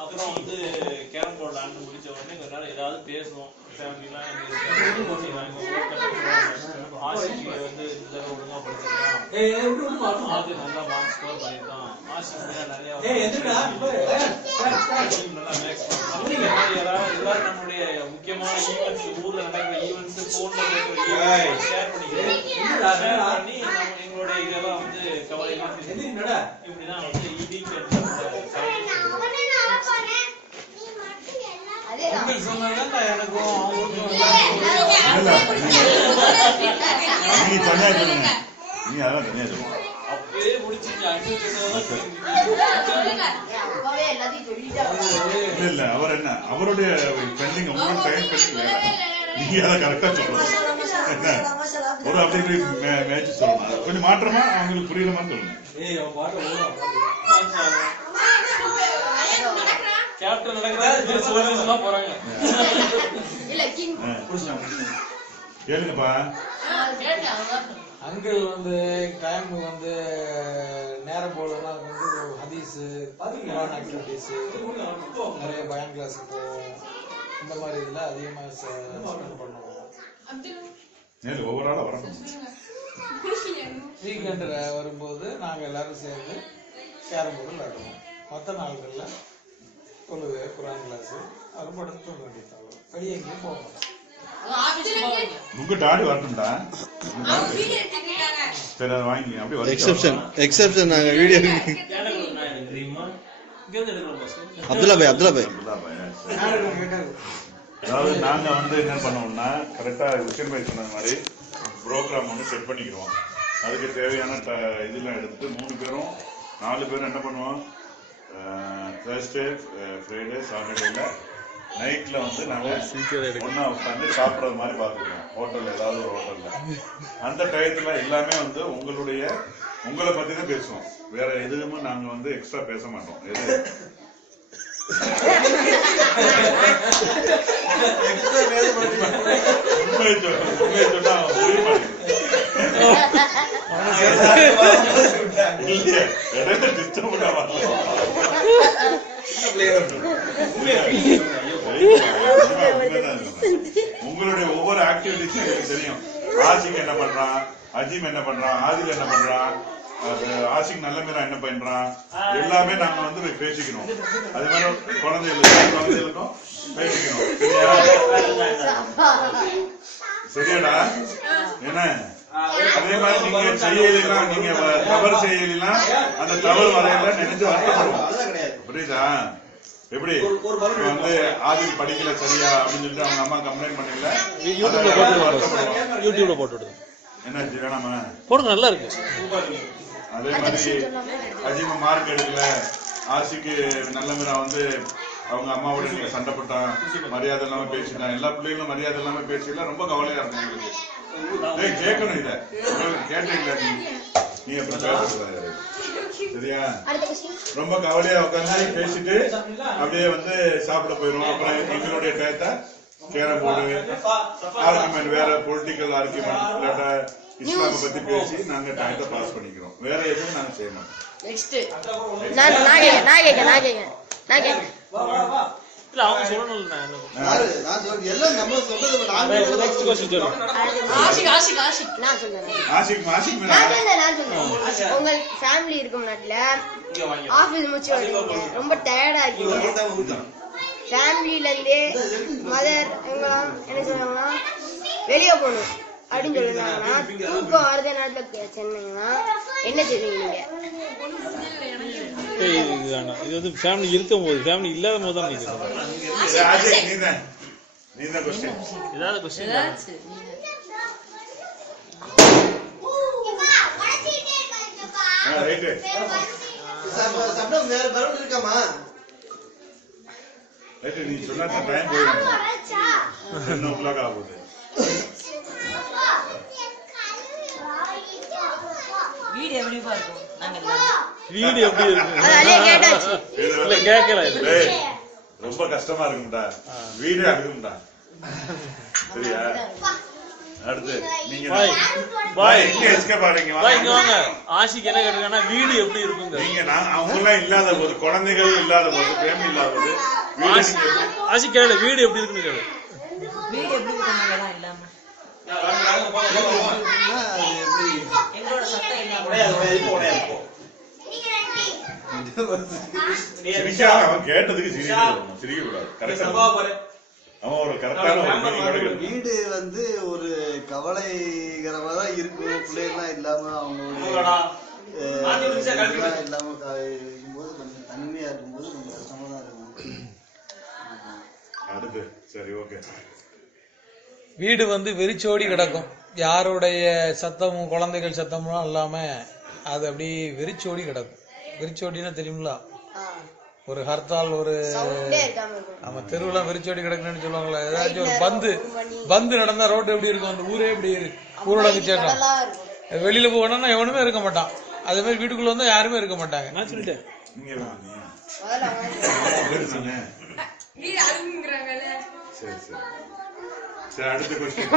அப்புறம் வந்து carrom board விளையாண்டு முடிச்ச உடனே கொஞ்ச நாள் ஏதாவது பேசுவோம். ஃபேமிலிலாம் ஆசிக்கு வந்து இந்த தடவை ஒழுங்கா படிச்சிருக்கான், அது நல்லா மார்க்ஸ் ஸ்கோர் பண்ணியிருக்கான், ஆசிக்கு நிறைய நல்லா மேக்ஸ் எல்லாரும் நம்மளுடைய முக்கியமான ஈவெண்ட்ஸ், ஊர்ல நடக்கிற ஈவெண்ட்ஸ், போன்ல ஷேர் பண்ணி எங்களுடைய இதெல்லாம் வந்து கவலையெல்லாம் இப்படிதான் வந்து அப்பவே முடிச்சிருச்சு. அவர் என்ன அவருடைய பெண்டிங் உங்களோட டைம் பெண்டிங் வேற, நீங்க அதை கரெக்டா சொல்லணும். ஒரு அப்படி மேட்ச் சொல்லணும், கொஞ்சம் மாற்றமா அவங்களுக்கு புரியுற மாதிரி சொல்லுங்க. கேப்டன் நடக்கிறதா போறாங்க. கேளுங்கப்பா. அங்கிள் வந்து டைம் வந்து நேரம் போலன்னா வந்து ஹதீஸ் ஆக்டிவிட்டிஸ் நிறைய பயான் கிளாஸ் போவோம். இந்த மாதிரி இதுல அதிகமா ஸ்பெண்ட் பண்ணுவோம். ஓவராலா வரணும். வீக்கெண்ட்ல வரும்போது நாங்க எல்லாரும் சேர்ந்து கேரம் போர்டு விளையாடுவோம். மற்ற நாள்கள்ல தொழுகை, குரான் கிளாஸ், அது படுத்து தூங்க வேண்டியது. வெளியே எங்கேயும் போக மாட்டோம். உங்க டாடி வரணும்டா. சரி அதை வாங்கி அப்படியே எக்ஸெப்ஷன் நாங்க வீடியோ அப்துல்லா பாய் அதாவது நாங்க வந்து என்ன பண்ணுவோம்னா கரெக்டா விஷயம் பை சொன்ன மாதிரி ப்ரோக்ராம் ஒன்று செட் பண்ணிக்கிறோம். அதுக்கு தேவையான இதெல்லாம் எடுத்துட்டு 3 பேரும் 4 பேரும் என்ன பண்ணுவோம், தேர்ஸ்டே, ஃப்ரைடே, சாட்டர்டேல நைட்ல வந்து நாங்க ஒன்னா உட்காந்து சாப்பிட்றது மாதிரி பார்த்துக்கிறோம். ஹோட்டல்ல ஏதாவது ஒரு ஹோட்டல்ல அந்த டயத்துல எல்லாமே வந்து உங்களை பத்தி தான் பேசுவோம். வேற எதுவுமே நாங்க வந்து எக்ஸ்ட்ரா பேச மாட்டோம். உண்மையை சொன்னா புரிய உங்களுடைய ஒவ்வொரு ஆக்டிவிட்டிஸும் எனக்கு தெரியும். ஆசிக் என்ன பண்றான், அஜீம் என்ன பண்றான், ஆதில் என்ன பண்றான், ஆசிக் நல்ல மீரா என்ன பண்றான், எல்லாமே நாங்க வந்து பேசிக்கணும். அதே மாதிரி குழந்தைகளுக்கும் பேசிக்கணும். சரியாடா? என்ன அதே மாதிரி நீங்க செய்யலாம், நீங்க தவறு செய்யலாம், அந்த தவறு வரையில நினைச்சு வருத்தப்படுவோம். புரியுதா? எப்படி வந்து ஆதில் படிக்கல சரியா அப்படின்னு சொல்லிட்டு அவங்க அம்மா கம்ப்ளைண்ட் பண்ணல, யூடியூப்ல போட்டு என்ன வேணாமா போடுங்க, நல்லா இருக்கு. அதே மாதிரி அஜீம மார்க் எடுக்கல, ஆசிக்கு நல்ல மீரா வந்து அவங்க அம்மாவோட நீங்க சண்டை போட்டான், மரியாதை இல்லாம பேசிட்டான், எல்லா பிள்ளைகளும் மரியாதை இல்லாம பேசல, ரொம்ப கவலையா இருக்கும் எங்களுக்கு. கேட்கணும், இத கேட்டீங்களா நீ எப்படி பேசுறது சரியா? ரொம்ப கவலையா உட்காந்து பேசிட்டு அப்படியே வந்து சாப்பிட போயிடும். அப்புறம் எங்களுடைய டயத்தை கேரம் போர்டு ஆர்குமெண்ட், வேற பொலிட்டிக்கல் ஆர்குமெண்ட், இல்லாட்ட இஸ்லாம பத்தி பேசி நாங்க டயத்தை பாஸ் பண்ணிக்கிறோம். வேற எதுவும் நாங்க செய்ய மாட்டோம். இல்ல அவங்க சொல்லணும். உங்க ஃபேமிலி இருக்கும் நாட்டுல ஆபீஸ் முடிச்சு வருவீங்க, ரொம்ப டயர்டா இருக்கீங்க. ஃபேமிலில இருந்தே மதர் என்ன சொல்றாங்கன்னா வெளியே போகணும் அப்படின்னு சொல்லிருந்தாங்கன்னா, தூக்கம் வருத நாட்டுல சென்னீங்கன்னா என்ன செய்வீங்க நீங்க? இது வந்து ஃபேமிலி இருக்கும் போது, ஃபேமிலி இல்லாத போது தான் நீங்க ஏதாவது கொஸ்டின் நீ சொன்னா டைம் போயிடும். 10 o'clock ஆகுது. வீடியோ எப்படி இருக்கும்? வீடியோ எப்படி இருக்கு? இல்ல கேட்கல. ரொம்ப கஷ்டமா இருக்கும்டா, வீடியோ எடுக்கும்டா. சரியா? அடுத்து நீங்க பாய் பாய் இங்க எஸ்கேப் ஆறீங்க பாய் இங்க வாங்க. ஆஷிக்கு என்ன கேட்டிருக்காங்கன்னா வீடு எப்படி இருக்குங்க? நீங்க அவங்க எல்லாம் இல்லாத போது, குழந்தைகள் இல்லாத போது, ஃபேமிலி இல்லாத போது ஆஷி கேளு, வீடு எப்படி இருக்குன்னு கேளு. வீடு எப்படி இருக்கணும் இல்லாம எங்களோட சத்தம் இல்லாம அவன் கேட்டதுக்கு சிரிக்க கூடாது. அவன் ஒரு கரெக்டான வீடு வந்து ஒரு கவலைகரமா தான் இருக்கும். பிள்ளைகள்லாம் இல்லாம அவங்களோட இல்லாம இருக்கும்போது கொஞ்சம் தனிமையா இருக்கும்போது கொஞ்சம் கஷ்டமா தான் இருக்கும். அடுத்து சரி ஓகே. வீடு வந்து வெறிச்சோடி கிடக்கும். யாருடைய சத்தமும் குழந்தைகள் சத்தமும் இல்லாம அது அப்படி வெறிச்சோடி கிடக்கும். வெறிச்சோடினா தெரியுங்களா? ஒரு ஹர்த்தால், ஒரு நம்ம தெருவுலாம் வெறிச்சோடி கிடக்குன்னு சொல்லுவாங்களா? ஏதாச்சும் ஒரு பந்து நடந்தா ரோடு எப்படி இருக்கும், அந்த ஊரே எப்படி ஊரடங்கு சேட்டம். வெளியில போனா எவனுமே இருக்க மாட்டான். அதே மாதிரி வீட்டுக்குள்ள வந்து யாருமே இருக்க மாட்டாங்க. நான் சொல்லிட்டேன். சரி சரி சரி. அடுத்த கொஸ்டின்.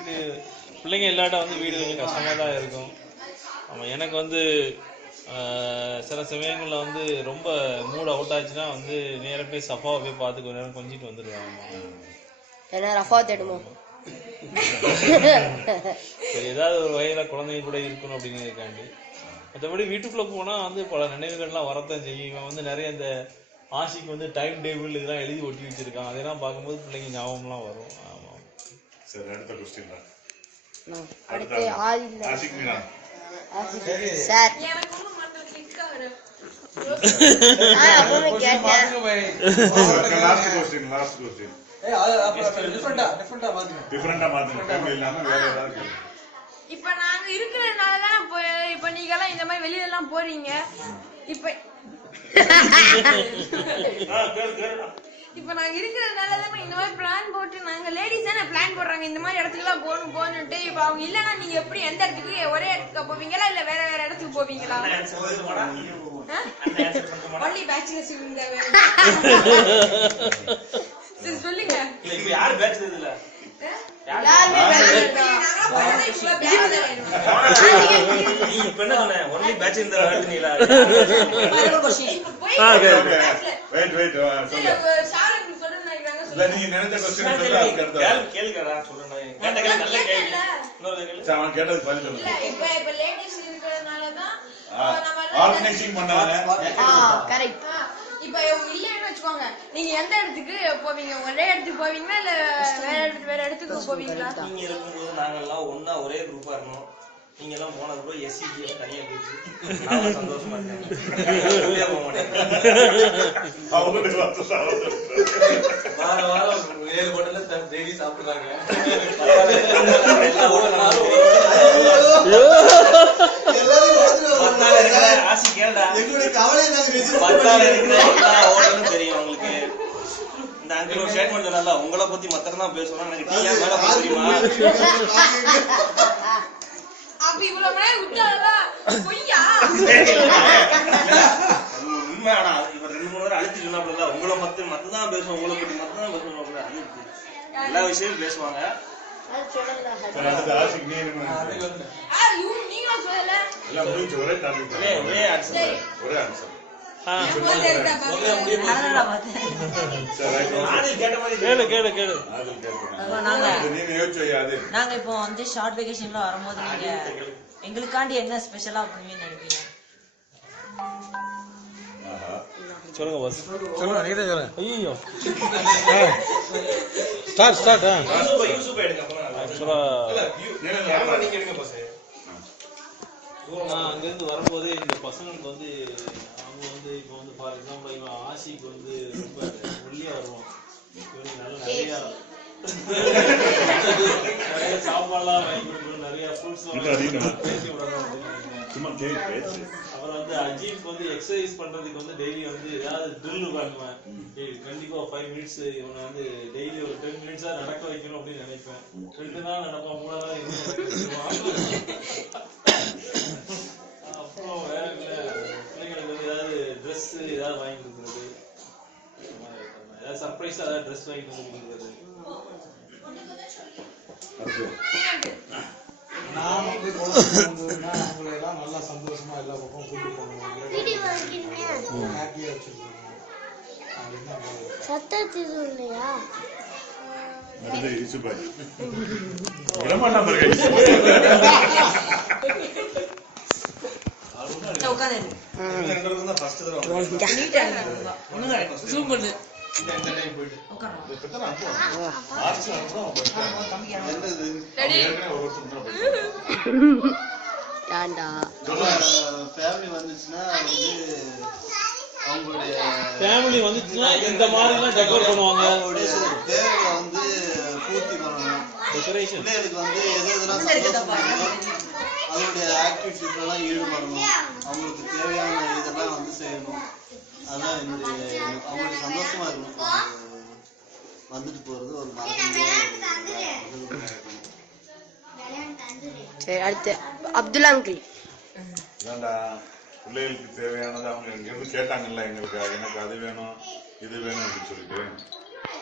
வீடு பிள்ளைங்க இல்லாட்டா வந்து வீடு கொஞ்சம் கஷ்டமா தான் இருக்கும். ஆமா, எனக்கு வந்து சில சமயங்கள்ல வந்து ரொம்ப மூட் அவுட் ஆச்சுன்னா வந்து நேர போய் சஃபாவை போய் பார்த்து கொஞ்ச நேரம் கொஞ்சிட்டு வந்துடுவாங்க. சரி, ஏதாவது ஒரு வயதுல குழந்தைங்க கூட இருக்கணும் அப்படிங்கிறதுக்காண்டி. மற்றபடி வீட்டுக்குள்ள போனா வந்து பல நினைவுகள்லாம் வரத்தான் செய்யும். இவன் வந்து நிறைய இந்த ஆஷிக்கு வந்து டைம் டேபிள் இதெல்லாம் எழுதி ஒட்டி வச்சிருக்கான். அதெல்லாம் பார்க்கும்போது பிள்ளைங்க ஞாபகம்லாம் வரும். ஆமா சரி, அடுத்த கொஸ்டின் தான். இப்ப நாங்க இருக்கிறதுனாலதான் இப்ப நீங்க எல்லாம் இந்த மாதிரி வெளியில எல்லாம் போறீங்க. இப்ப நாங்க இருக்கிறதுனாலதான் இந்த மாதிரி பிளான் போட்டு, நாங்க லேடிஸ் தானே பிளான் போடுறாங்க இந்த மாதிரி இடத்துக்கு எல்லாம் போகணும்ட்டு. இப்ப அவங்க இல்லன்னா நீங்க எப்படி எந்த இடத்துக்கு, ஒரே இடத்துக்கு போவீங்களா இல்ல வேற வேற இடத்துக்கு போவீங்களா? ஒன்லி பேச்சுலர்ஸ் சொல்லுங்க. இப்ப யாரு பேச்சுலர் இல்ல? இப்ப இல்லன்னு வச்சுக்கோங்க, நீங்க எந்த இடத்துக்கு போவீங்க? ஒரே இடத்துக்கு போவீங்களா இல்ல வேற இடத்துக்கு போவீங்களா? நீங்க இருக்கும்போது நாங்கெல்லாம் ஒன்னா ஒரே குரூப்பா இருந்தோம். நீங்க எல்லாம் போனது கூட எஸ்சிஜி தனியா போயிடுச்சு. சந்தோஷமா இருக்கேன். போக மாட்டேன். வார வாரம் 7 ஹோட்டல்ல டெய்லி சாப்பிடுறாங்க. ஆசி கேள்டா, தெரியும் உங்களுக்கு. இந்த அங்கிள் ஒரு ஸ்டேட்மெண்ட் சொன்னால, உங்களை பத்தி மத்தம் தான் பேசணும், எனக்கு டீயா மேல தெரியுமா? உண்மை. ஆனா இவர் 2-3 தடவை அழுத்தி சொன்னாப்ல, உங்களை மத்ததான் பேசுவோம், உங்களை பத்தி மத்ததான் பேசுவோம். எல்லா விஷயமும் பேசுவாங்க. ஒரே ஆன்சர். நாங்க இப்போ வந்து ஷார்ட் வெகேஷன்ல வரும்போது நீங்க எங்களுக்காண்டி என்ன ஸ்பெஷலா பண்ணுவீங்கன்னு நினைப்பீங்க? சொல்லுங்க பாஸ். சொல்லுங்க, நீங்க சொல்லுங்க. ஐயோ ஸ்டார்ட். ஆக்சுவலா அங்கிருந்து வரும்போது இந்த பசங்களுக்கு வந்து அவங்க வந்து இப்போ வந்து ஃபார் எக்ஸாம்பிள் இவன் ஆஷிக்கு வந்து ரொம்ப ஒல்லியா வருவான். இவனுக்கு நிறைய சாப்பாடுலாம் வாங்கி கொடுக்கணும், நிறைய ஃப்ரூட்ஸ் பேசி விடணும் அப்படின்னு. அப்புறம் வந்து அஜீப் வந்து எக்ஸசைஸ் பண்றதுக்கு வந்து டெய்லி வந்து ஏதாவது ட்ரில் பண்ணுவேன். கண்டிப்பா 5 மினிட்ஸ் இவனை வந்து டெய்லி ஒரு 10 மினிட்ஸா நடக்க வைக்கணும் அப்படின்னு நினைப்பேன். 2 நாள் நடப்பான், 3 நாள் அப்புறம் வேற பிள்ளைங்களுக்கு வந்து ஏதாவது ட்ரெஸ் ஏதாவது வாங்கி கொடுக்குறது, ஏதாவது சர்ப்ரைஸா ஏதாவது ட்ரெஸ் வாங்கிட்டு வந்து கொடுக்குறது. நான் வந்து குழந்தை வந்ததுன்னா அவங்களை எல்லாம் நல்லா சந்தோஷமா எல்லா பக்கம் கூட்டு போகணும், ஹாப்பியா வச்சிருக்கணும் அப்படின்னு சத்தத்தில் இல்லையா அடுத்து யூசுபாய் விடமாட்டான் பாருங்க. உட்காந்து ஜூம் பண்ணு ஃபேமிலி வந்துச்சுன்னா வந்து அவங்களுடைய ஃபேமிலி வந்துச்சுன்னா இந்த மாதிரி எல்லாம் டெக்கோர் பண்ணுவாங்க. அவங்களுடைய தேவைகளை வந்து பூர்த்தி பண்ணணும். டெக்கரேஷன் பிள்ளைகளுக்கு வந்து எதெல்லாம் சந்தோஷம் இருக்கோ அதோடைய ஆக்டிவிட்டிஸ்லாம் ஈடுபடணும். அவங்களுக்கு தேவையான இதெல்லாம் வந்து செய்யணும். அதான் என்னுடைய அவங்களுக்கு சந்தோஷமா இருக்கணும். வந்துட்டு போறது ஒரு சரி. அடுத்து அப்துல்லா அங்கிள். இதாண்டா பிள்ளைகளுக்கு தேவையானது அவங்க எங்கிருந்து கேட்டாங்கல்ல, எங்களுக்கு எனக்கு அது வேணும் இது வேணும் அப்படின்னு சொல்லிட்டு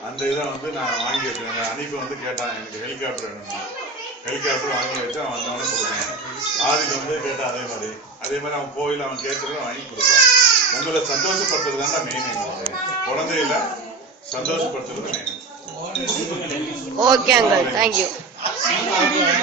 அந்த இதை வந்து நான் வாங்கி வச்சிருக்கேன். அன்னைக்கு வந்து கேட்டான் எனக்கு ஹெலிகாப்டர் வேணும்னா ஹெலிகாப்டர் வாங்கி வச்சு அவன் வந்தவனே கொடுப்பேன். ஆதிக்கு வந்து கேட்டான் அதே மாதிரி அவன் கோயில் அவன் கேட்கறத வாங்கி கொடுப்பான். உங்களை சந்தோஷப்படுத்துறது தான்டா மெயின். எங்களுக்கு குழந்தையில சந்தோஷப்படுத்துறது மெயின். Okay uncle, thank you.